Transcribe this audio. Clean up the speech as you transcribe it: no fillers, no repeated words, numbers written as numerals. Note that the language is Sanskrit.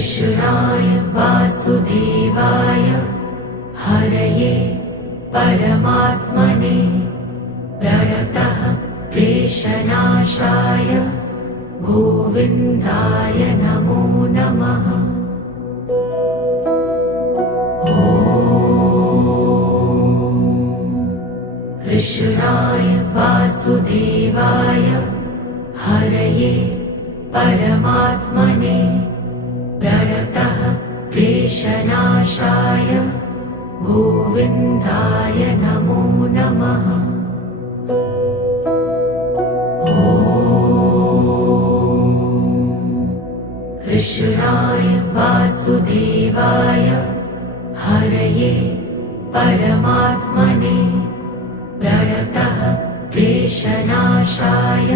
कृष्णाय वासुदेवाय हरये परमात्मने प्रणतः क्लेशनाशाय गोविन्दाय नमो नमः। कृष्णाय वासुदेवाय हरये परमात्मने प्रणतः क्लेशनाशाय गोविन्दाय नमो नमः। कृष्णाय वासुदेवाय हरये परमात्मने प्रणतः क्लेशनाशाय